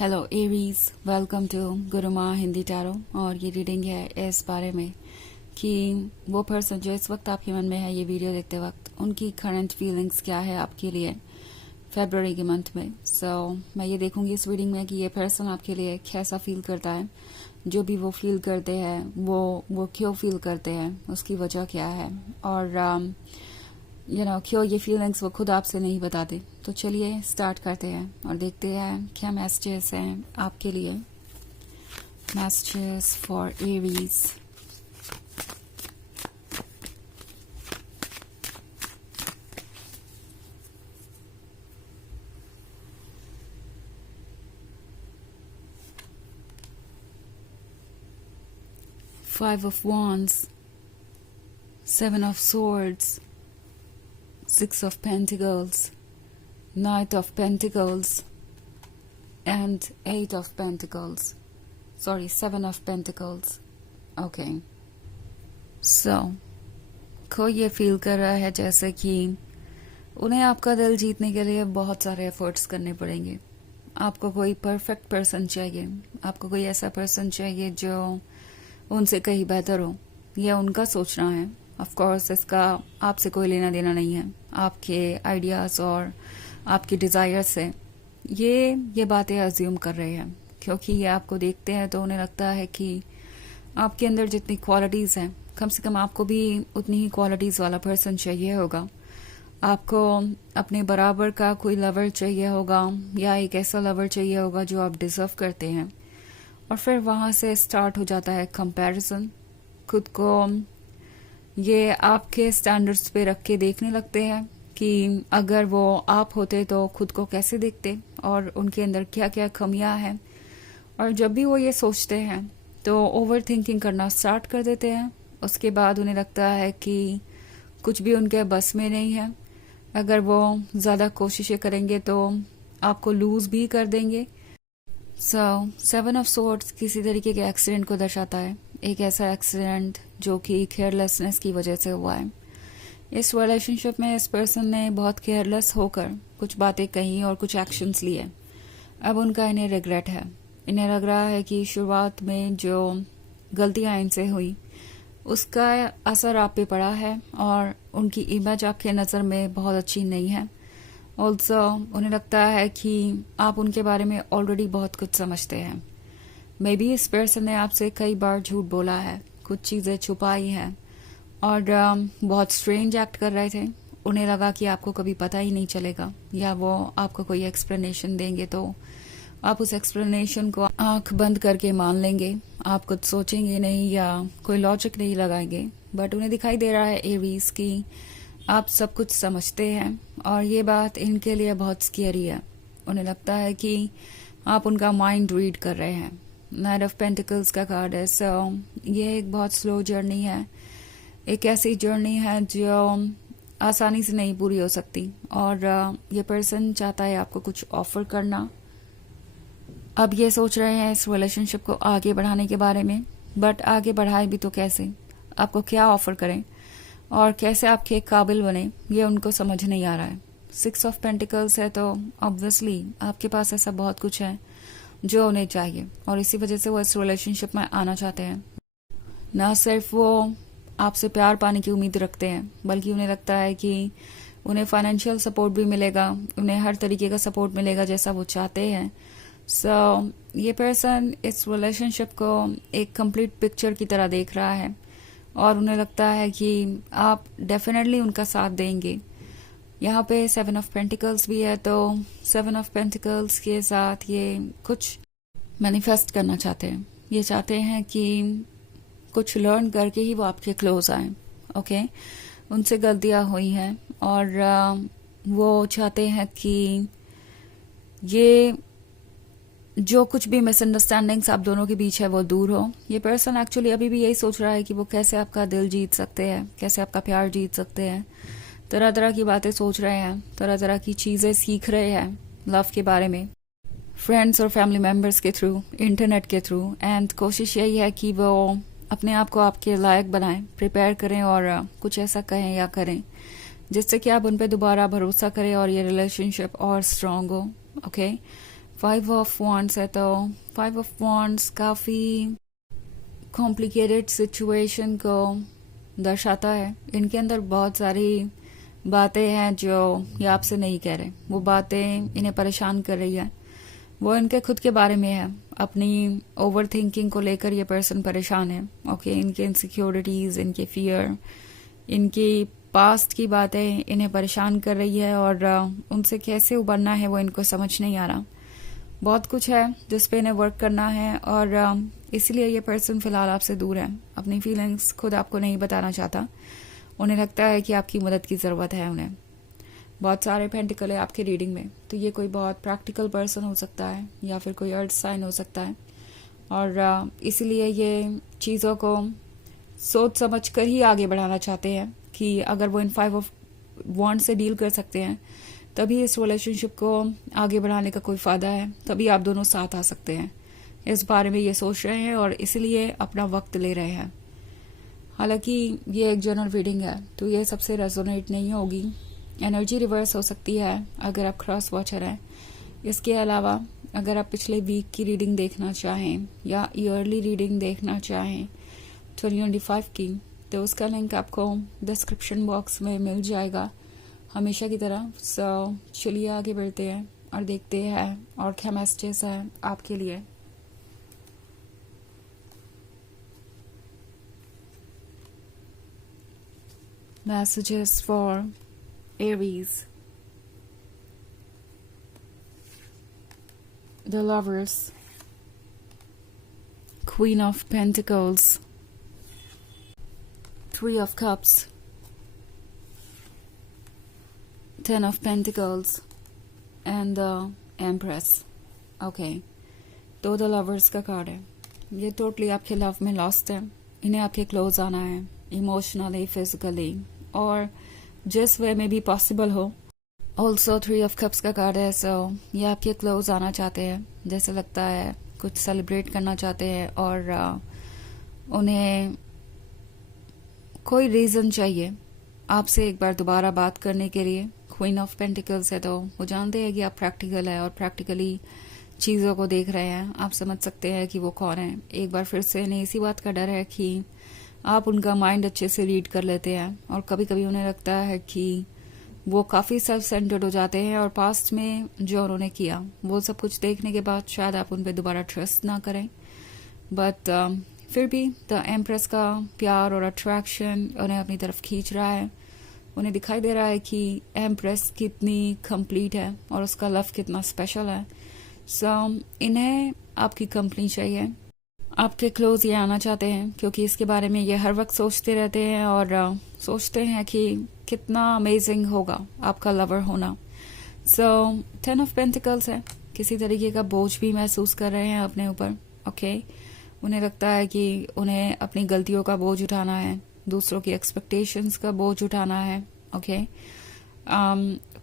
Hello Aries, welcome to Guruma Hindi tarot. और ये reading है इस बारे में कि वो पर्सन जो इस वक्त आपके मन में है ये वीडियो देखते वक्त, उनकी करंट फीलिंग्स क्या है आपके लिए फेब्रुअरी के मंथ में। मैं ये देखूंगी इस रीडिंग में कि ये पर्सन आपके लिए कैसा फील करता है, जो भी वो फील करते हैं वो क्यों फील करते हैं, उसकी वजह क्या है, और क्यों ये फीलिंग्स वो खुद आपसे नहीं बताते। तो चलिए स्टार्ट करते हैं और देखते हैं क्या मैसेजेस हैं आपके लिए। Messages for Aries. Five of Wands, Seven of Swords, Six of Pentacles, Knight of Pentacles, and Eight of Pentacles. Sorry, Seven of Pentacles. Okay. कोई ये फील कर रहा है जैसे कि उन्हें आपका दिल जीतने के लिए बहुत सारे एफर्ट्स करने पड़ेंगे। आपको कोई परफेक्ट पर्सन चाहिए, आपको कोई ऐसा पर्सन चाहिए जो उनसे कहीं बेहतर हो, यह उनका सोचना है। ऑफ कोर्स इसका आपसे कोई लेना देना नहीं है, आपके आइडियाज़ और आपकी डिज़ायर से ये बातें अज्यूम कर रहे हैं, क्योंकि ये आपको देखते हैं तो उन्हें लगता है कि आपके अंदर जितनी क्वालिटीज़ हैं, कम से कम आपको भी उतनी ही क्वालिटीज़ वाला पर्सन चाहिए होगा। आपको अपने बराबर का कोई लवर चाहिए होगा, या एक ऐसा लवर चाहिए होगा जो आप डिज़र्व करते हैं। और फिर वहाँ से स्टार्ट हो जाता है कंपैरिजन। खुद को ये आपके स्टैंडर्ड्स पे रख के देखने लगते हैं कि अगर वो आप होते तो खुद को कैसे देखते और उनके अंदर क्या क्या कमियां हैं। और जब भी वो ये सोचते हैं तो ओवर थिंकिंग करना स्टार्ट कर देते हैं। उसके बाद उन्हें लगता है कि कुछ भी उनके बस में नहीं है। अगर वो ज़्यादा कोशिशें करेंगे तो आपको लूज़ भी कर देंगे। सेवन ऑफ सोर्ड्स किसी तरीके के एक्सीडेंट को दर्शाता है, एक ऐसा एक्सीडेंट जो कि केयरलेसनेस की वजह से हुआ है। इस रिलेशनशिप में इस पर्सन ने बहुत केयरलेस होकर कुछ बातें कही और कुछ एक्शंस लिए। अब उनका इन्हें रिग्रेट है। इन्हें लग रहा है कि शुरुआत में जो गलतियां इनसे हुई उसका असर आप पे पड़ा है और उनकी इमेज आपके नज़र में बहुत अच्छी नहीं है। ऑल्सो उन्हें लगता है कि आप उनके बारे में ऑलरेडी बहुत कुछ समझते हैं। मे बी इस पर्सन ने आपसे कई बार झूठ बोला है, कुछ चीज़ें छुपाई हैं और बहुत स्ट्रेंज एक्ट कर रहे थे। उन्हें लगा कि आपको कभी पता ही नहीं चलेगा, या वो आपको कोई एक्सप्लेनेशन देंगे तो आप उस एक्सप्लेनेशन को आंख बंद करके मान लेंगे। आप कुछ सोचेंगे नहीं या कोई लॉजिक नहीं लगाएंगे। बट उन्हें दिखाई दे रहा है एरीज की आप सब कुछ समझते हैं और ये बात इनके लिए बहुत स्केरी है। उन्हें लगता है कि आप उनका माइंड रीड कर रहे हैं। नाइट ऑफ पेंटिकल्स का कार्ड है। ये एक बहुत स्लो जर्नी है, एक ऐसी जर्नी है जो आसानी से नहीं पूरी हो सकती। और ये पर्सन चाहता है आपको कुछ ऑफर करना। अब ये सोच रहे हैं इस रिलेशनशिप को आगे बढ़ाने के बारे में, बट आगे बढ़ाए भी तो कैसे, आपको क्या ऑफर करें और कैसे आपके काबिल बने, ये उनको समझ नहीं आ रहा है। सिक्स ऑफ पेंटिकल्स है तो ऑब्वियसली आपके पास ऐसा बहुत कुछ है जो उन्हें चाहिए और इसी वजह से वो इस रिलेशनशिप में आना चाहते हैं। ना सिर्फ वो आपसे प्यार पाने की उम्मीद रखते हैं, बल्कि उन्हें लगता है कि उन्हें फाइनेंशियल सपोर्ट भी मिलेगा, उन्हें हर तरीके का सपोर्ट मिलेगा जैसा वो चाहते हैं। ये पर्सन इस रिलेशनशिप को एक कंप्लीट पिक्चर की तरह देख रहा है और उन्हें लगता है कि आप डेफिनेटली उनका साथ देंगे। यहाँ पे सेवन ऑफ पेंटिकल्स भी है, तो सेवन ऑफ पेंटिकल्स के साथ ये कुछ मैनिफेस्ट करना चाहते हैं। ये चाहते हैं कि कुछ लर्न करके ही वो आपके क्लोज आए। ओके, उनसे गलतियाँ हुई हैं और वो चाहते हैं कि ये जो कुछ भी मिसअंडरस्टैंडिंग्स आप दोनों के बीच है वो दूर हो। ये पर्सन एक्चुअली अभी भी यही सोच रहा है कि वो कैसे आपका दिल जीत सकते हैं, कैसे आपका प्यार जीत सकते हैं। तरह तरह की बातें सोच रहे हैं, तरह तरह की चीज़ें सीख रहे हैं लव के बारे में, फ्रेंड्स और फैमिली मेम्बर्स के थ्रू, इंटरनेट के थ्रू। एंड कोशिश यही है कि वो अपने आप को आपके लायक बनाएं, प्रिपेयर करें और कुछ ऐसा कहें या करें जिससे कि आप उन पर दोबारा भरोसा करें और ये रिलेशनशिप और स्ट्रांग हो। ओके, फाइव ऑफ वॉन्ड्स है, तो फाइव ऑफ वॉन्ड्स काफ़ी कॉम्प्लिकेटेड सिचुएशन को दर्शाता है। इनके अंदर बहुत सारी बातें हैं जो ये आपसे नहीं कह रहे, वो बातें इन्हें परेशान कर रही है, वो इनके खुद के बारे में है। अपनी ओवर थिंकिंग को लेकर ये पर्सन परेशान है। ओके, इनके इनसिक्योरिटीज, इनके फियर, इनकी पास्ट की बातें इन्हें परेशान कर रही है, और उनसे कैसे उबरना है वो इनको समझ नहीं आ रहा। बहुत कुछ है जिस पे इन्हें वर्क करना है, और इसलिए ये पर्सन फिलहाल आपसे दूर है। अपनी फीलिंग्स खुद आपको नहीं बताना चाहता। उन्हें लगता है कि आपकी मदद की ज़रूरत है उन्हें। बहुत सारे पेंटिकल है आपकी रीडिंग में, तो ये कोई बहुत प्रैक्टिकल पर्सन हो सकता है या फिर कोई अर्थ साइन हो सकता है, और इसीलिए ये चीज़ों को सोच समझ कर ही आगे बढ़ाना चाहते हैं कि अगर वो इन फाइव ऑफ वॉन्ड से डील कर सकते हैं तभी इस रिलेशनशिप को आगे बढ़ाने का कोई फ़ायदा है, तभी आप दोनों साथ आ सकते हैं। इस बारे में ये सोच रहे हैं और इसलिए अपना वक्त ले रहे हैं। हालांकि ये एक जनरल रीडिंग है, तो ये सबसे रेजोनेट नहीं होगी। एनर्जी रिवर्स हो सकती है अगर आप क्रॉस वॉचर हैं। इसके अलावा अगर आप पिछले वीक की रीडिंग देखना चाहें या ईयरली रीडिंग देखना चाहें 2025 की, तो उसका लिंक आपको डिस्क्रिप्शन बॉक्स में मिल जाएगा हमेशा की तरह। सो चलिए आगे बढ़ते हैं और देखते हैं और क्या मैसेजेस है आपके लिए। Messages for Aries. The Lovers. Queen of Pentacles. Three of Cups. Ten of Pentacles. And the Empress. Okay. तो The Lovers का कार्ड है। ये टोटली आपके लव में लॉस्ट है। इन्हें आपके क्लोज आना है, इमोशनली, फिजिकली, और जिस वे में भी पॉसिबल हो। ऑल्सो थ्री ऑफ कप्स का कार्ड है, सो ये आपके क्लोज आना चाहते हैं। जैसे लगता है कुछ सेलिब्रेट करना चाहते हैं, और उन्हें कोई रीज़न चाहिए आपसे एक बार दोबारा बात करने के लिए। क्वीन ऑफ पेंटिकल्स है, तो वो जानते हैं कि आप प्रैक्टिकल है और प्रैक्टिकली चीज़ों को देख रहे हैं। आप समझ सकते हैं कि वो कौन है। एक बार फिर से इन्हें इसी बात का डर है कि आप उनका माइंड अच्छे से रीड कर लेते हैं, और कभी कभी उन्हें लगता है कि वो काफ़ी सेल्फ सेंटर्ड हो जाते हैं, और पास्ट में जो उन्होंने किया वो सब कुछ देखने के बाद शायद आप उन पर दोबारा ट्रस्ट ना करें। बट फिर भी द एम्प्रेस का प्यार और अट्रैक्शन उन्हें अपनी तरफ खींच रहा है। उन्हें दिखाई दे रहा है कि एम्प्रेस कितनी कंप्लीट है और उसका लव कितना स्पेशल है। सो इन्हें आपकी कंपनी चाहिए, आपके क्लोज ये आना चाहते हैं, क्योंकि इसके बारे में ये हर वक्त सोचते रहते हैं और सोचते हैं कि कितना अमेजिंग होगा आपका लवर होना। सो 10 ऑफ पेंटिकल्स है, किसी तरीके का बोझ भी महसूस कर रहे हैं अपने ऊपर। ओके, उन्हें लगता है कि उन्हें अपनी गलतियों का बोझ उठाना है, दूसरों की एक्सपेक्टेशंस का बोझ उठाना है। ओके,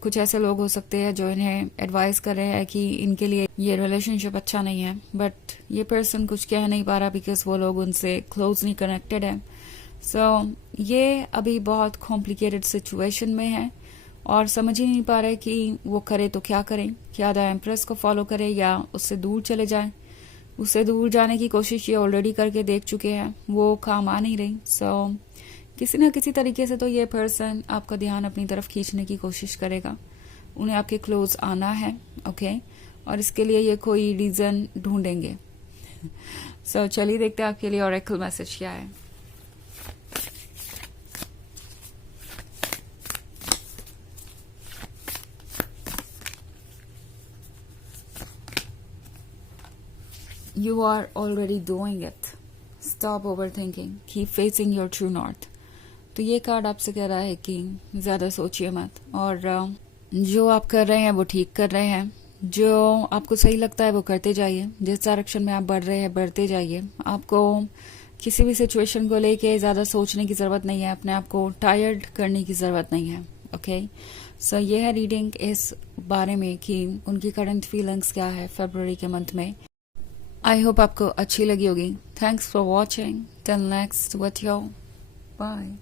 कुछ ऐसे लोग हो सकते हैं जो इन्हें एडवाइस कर रहे हैं कि इनके लिए ये रिलेशनशिप अच्छा नहीं है, बट ये पर्सन कुछ कह नहीं पा रहा बिकॉज वो लोग उनसे क्लोजली कनेक्टेड है। सो ये अभी बहुत कॉम्प्लिकेटेड सिचुएशन में है और समझ ही नहीं पा रहे कि वो करे तो क्या करें, क्या द एम्प्रेस को फॉलो करे या उससे दूर चले जाए। उससे दूर जाने की कोशिश ये ऑलरेडी करके देख चुके हैं, वो काम आ नहीं रही। सो किसी न किसी तरीके से तो ये पर्सन आपका ध्यान अपनी तरफ खींचने की कोशिश करेगा। उन्हें आपके क्लोज आना है। ओके, और इसके लिए ये कोई रीजन ढूंढेंगे। सो चलिए देखते हैं आपके लिए ऑरेकल मैसेज क्या है। You are already doing it. Stop overthinking. Keep facing your true north. तो ये कार्ड आपसे कह रहा है कि ज़्यादा सोचिए मत, और जो आप कर रहे हैं वो ठीक कर रहे हैं। जो आपको सही लगता है वो करते जाइए। जिस डायरेक्शन में आप बढ़ रहे हैं बढ़ते जाइए। आपको किसी भी सिचुएशन को लेके ज़्यादा सोचने की ज़रूरत नहीं है, अपने आप को टायर्ड करने की ज़रूरत नहीं है। ओके, सो ये है रीडिंग इस बारे में कि उनकी करंट फीलिंग्स क्या है फरवरी के मंथ में। आई होप आपको अच्छी लगी होगी। Thanks for watching. Till next video, bye.